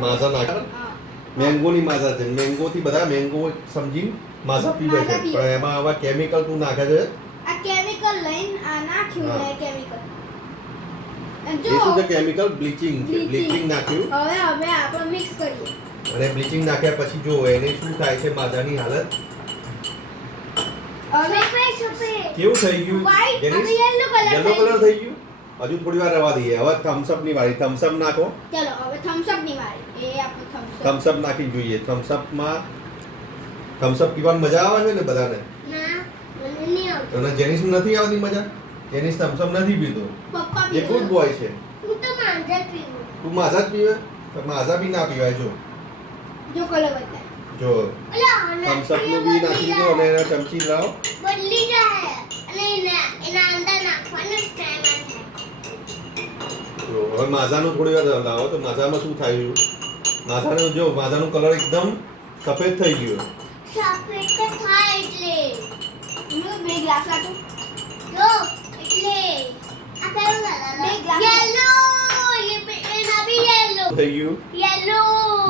માઝા નાખે મેંગો ની માઝા છે મેંગો થી બધા મેંગો સમજીને માઝા પીવે છે પણ એમાં આવા કેમિકલ તું નાખે છે આ કેમિકલ લઈને આ નાખ્યું ને કેમિકલ એ શું છે કેમિકલ બ્લીચિંગ છે બ્લીચિંગ નાખ્યું હવે આપણે મિક્સ કરીએ અને બ્લીચિંગ નાખ્યા પછી જો એને શું થાય છે માઝાની હાલત કેવું થઈ ગયું યેલો કલર થઈ ગયું હજુ થોડી વાર રવા દઈએ હવે થમ્સ અપ ની વાળી થમ્સ અપ નાખો ચલો હવે થમ્સ અપ ની વાળી એ આપણે થમ્સ અપ નાખી જોઈએ થમ્સ અપ માં થમ્સ અપ પીવાની મજા આવે છે ને બધાને ના મને નહીં આવતું તને જેનિસ નથી આવતી મજા જેનિસ થમ્સ અપ નથી પીતો પપ્પા એ ગુડ બોય છે હું તો માંજા પીવું તું માઝા જ પીવે તો માઝા બી ના પીવાય જો કલર બદલાય જો થમ્સ અપ નું બી નાખી દો અને એના ચમચી લાવો બદલી જાય અને એના અંદર નાખવાનું સ્ટાઈલ થાય જો હવે માઝાનું થોડી વાર લાવો તો માઝામાં શું થયું માઝાનું જો માઝાનું કલર એકદમ સફેદ થઈ ગયો સફેદ તો થાય એટલે હું બે ગ્લાસ લાવું જો એટલે આ કયો બે ગ્લાસ યેલો એના બી યેલો થઈ ગયું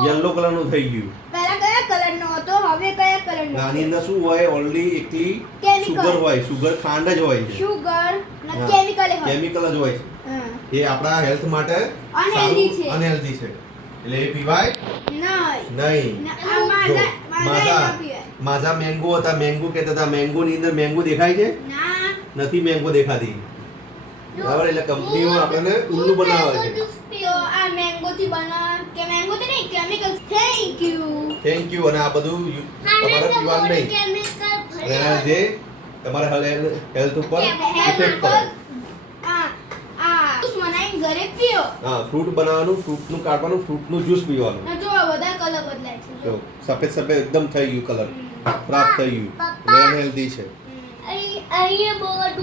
યેલો કલરનું થઈ ગયું પહેલા કયા કલરનો હતો હવે કયા કલરનો આની અંદર શું હોય ઓનલી એકલી Chemical. સુગર હોય સુગર ખાંડ જ હોય છે શુગર ને હા. કેમિકલ હોય કેમિકલ જ હોય છે હા એ આપણા હેલ્થ માટે Unhealthy છે. અનહેલ્ધી છે એટલે એ પીવાય નહીં આ માઝા માઝા ના પીવાય માઝા મેંગો હતા મેંગો કહેતા હતા મેંગો ની અંદર મેંગો દેખાય છે ના નથી મેંગો દેખાતી બરાબર એટલે કંપનીઓ આપણને ઉલ્લુ બનાવે છે તો આ મેંગો થી બના કે મેંગો થી નહીં કેમિકલ થેન્ક યુ અને આ બધું તમારે પીવાનું નહીં કેમિકલ અને એના લીધે તમારા હેલ્થ ઉપર ઇફેક્ટ કરે જ્યુસ બનાવીને ઘરે પીઓ હા ફ્રૂટ બનાવવાનું ફ્રૂટનું કાઢવાનું ફ્રૂટનું જ્યુસ પીવાનું ને જો બધા કલર બદલાય છે જો સફેદ સફેદ એકદમ થઈ ગયું કલર ખરાબ થઈ ગયું એટલે અનહેલ્ધી છે અહીંયા બોર્ડ